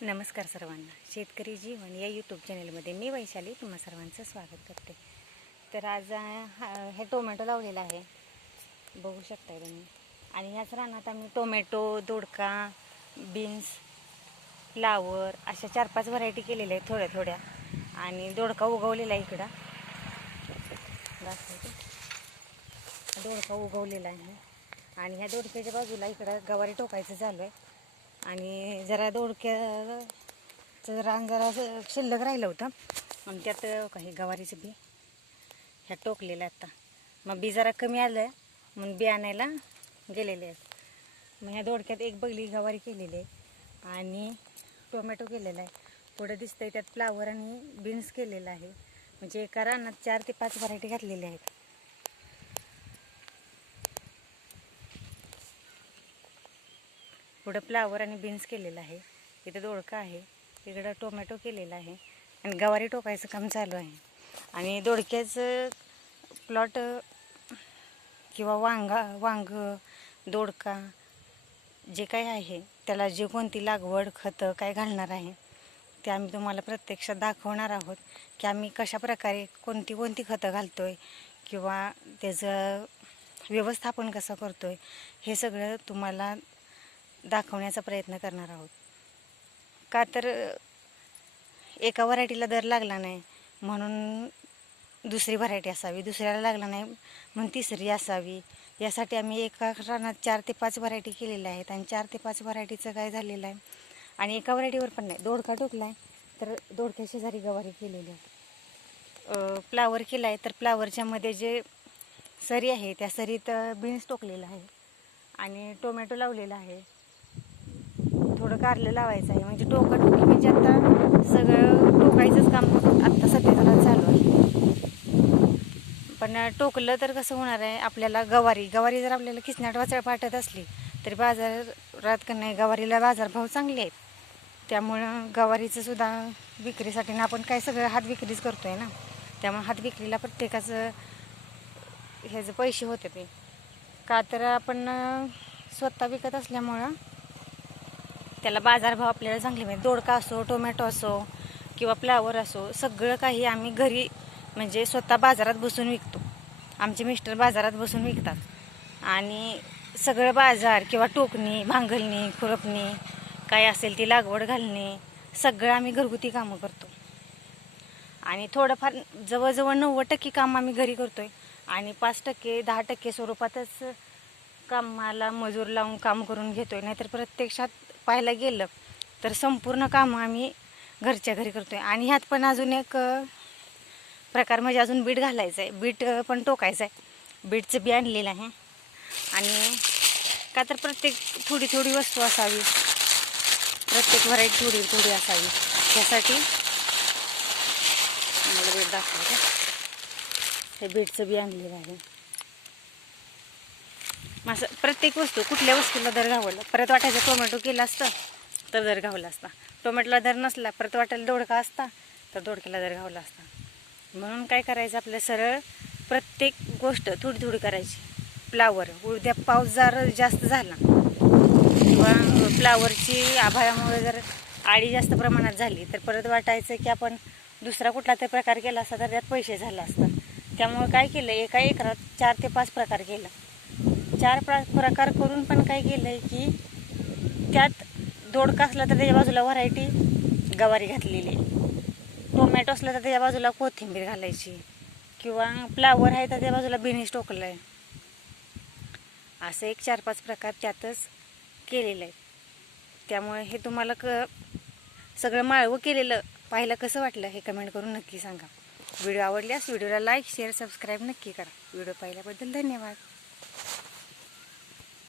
नमस्कार सर्वांना. शेतकरी जीवन या यूट्यूब चॅनलमध्ये मी वैशाली तुम्हा सर्वांचं स्वागत करते. तर आज हा- हे टोमॅटो लावलेला आहे. बघू शकताय तुम्ही. आणि ह्याच रानात आम्ही टोमॅटो दोडका बीन्स फ्लावर अशा चार पाच व्हरायटी केलेल्या आहेत थोड्या थोड्या आणि दोडका उगवलेला आहे इकडं. दोडका उगवलेला आहे. आणि ह्या दोडक्याच्या बाजूला इकडं गवारी टोकायचं चालू आहे. आणि जरा दोडक्याचं रान जरा शिल्लक राहिलं होतं. आणि त्यात काही गवारीचं बी ह्या टोकलेलं आहे आता. मग बी जरा कमी आलं म्हणून बी आणायला गेलेले आहेत. मग ह्या दोडक्यात एक बगली गवारी केलेली आहे आणि टोमॅटो केलेला आहे. पुढं दिसतंय त्यात फ्लावर आणि बीन्स केलेलं आहे. म्हणजे एका रानात चार ते पाच व्हरायटी घातलेल्या आहेत. पुढं फ्लावर आणि बीन्स केलेलं आहे. इथं दोडका आहे. इकडं टोमॅटो केलेला आहे. आणि गवारी टोकायचं काम चालू आहे. आणि दोडक्याचं प्लॉट किंवा वांगा वांग दोडका जे काही आहे त्याला जे कोणती लागवड खतं काय घालणार आहे ते आम्ही तुम्हाला प्रत्यक्षात दाखवणार आहोत. की आम्ही कशा प्रकारे कोणती कोणती खतं घालतो आहे किंवा त्याचं व्यवस्थापन कसं करतो आहे हे सगळं तुम्हाला दाखवण्याचा प्रयत्न करणार आहोत. का तर एका व्हरायटीला दर लागला नाही म्हणून दुसरी व्हरायटी असावी दुसऱ्याला लागला नाही म्हणून तिसरी असावी. यासाठी आम्ही एका रानात चार ते पाच व्हरायटी केलेल्या आहेत आणि चार ते पाच व्हरायटीचं काय झालेलं आहे? आणि एका व्हरायटीवर पण नाही दोडका टोकला आहे तर दोडक्या शेजारी गवारी केलेली आहे फ्लावर केला आहे तर फ्लावरच्यामध्ये जे सरी आहे त्या सरीत बीन्स टोकलेलं आहे. आणि टोमॅटो लावलेला आहे. थोडं कारलं लावायचं आहे. म्हणजे टोका टोकी म्हणजे आता सगळं टोकायचंच काम आत्ता सध्याला चालू आहे. पण टोकलं तर कसं होणार आहे? आपल्याला गवारी गवारी जर आपल्याला किसनाट वाचळ पाठत असली तरी बाजारात का नाही गवारीला बाजारभाव चांगले आहेत. त्यामुळं गवारीचं सुद्धा विक्रीसाठी ना आपण काय सगळं हात विक्रीच करतो आहे ना? त्यामुळं हात विक्रीला प्रत्येकाचं ह्याचं पैसे होते ते. का तर आपण स्वतः विकत असल्यामुळं त्याला बाजारभाव आपल्याला चांगले मिळेल दोडका असो टोमॅटो असो किंवा फ्लावर असो सगळं काही आम्ही घरी म्हणजे स्वतः बाजारात बसून विकतो. आमचे मिस्टर बाजारात बसून विकतात. आणि सगळं बाजार किंवा टोकणी भांगलणी खुरपणी काय असेल ती लागवड घालणे सगळं आम्ही घरगुती कामं करतो. आणि थोडंफार जवळजवळ नव्वद टक्के काम आम्ही घरी करतो आहे आणि पाच टक्के दहा टक्के स्वरूपातच कामाला मजूर लावून काम करून घेतो आहे नाहीतर प्रत्यक्षात पाहायला गेलं तर संपूर्ण कामं आम्ही घरच्या घरी करतोय. आणि ह्यात पण अजून एक प्रकार म्हणजे अजून बीट घालायचं आहे. बीट पण टोकायचं आहे. बीटचं बी आणलेलं आहे. आणि का तर प्रत्येक थोडी थोडी वस्तू असावी. प्रत्येक व्हरायटी थोडी थोडी असावी. त्यासाठी मला बीट दाखवायचं हे बीटचं बी आणलेलं आहे. मासं प्रत्येक वस्तू कुठल्या वस्तूला दर घावला? परत वाटायचं टोमॅटो केला असतं तर दर घावला असता. टोमॅटोला दर नसला परत वाटायला दोडका असता तर दोडक्याला दर घावला असता. म्हणून काय करायचं आपलं? सरळ प्रत्येक गोष्ट थोडी थोडी करायची. फ्लावर उद्या पाऊस जर जास्त झाला किंवा फ्लावरची आभाळामुळे जर आळी जास्त प्रमाणात झाली तर परत वाटायचं की आपण दुसरा कुठला तरी प्रकार केला असता तर त्यात पैसे झाला असता त्यामुळे काय केलं? एका एकरात चार ते पाच प्रकार केला. चार प्रा प्रकार करून पण काय केलं आहे की त्यात दोडका असला तर त्याच्या बाजूला व्हरायटी गवारी घातलेली आहे. टोमॅटो असला तर त्याच्या बाजूला कोथिंबीर घालायची. किंवा फ्लावर आहे तर त्याच्या बाजूला बिनिस टोकलं आहे असं एक चार पाच प्रकार त्यातच केलेलं आहे त्यामुळे हे तुम्हाला क सगळं माळवं केलेलं पाहायला कसं वाटलं हे कमेंट करून नक्की सांगा. व्हिडिओ आवडल्यास व्हिडिओला लाईक शेअर सबस्क्राईब नक्की करा. व्हिडिओ पाहिल्याबद्दल धन्यवाद.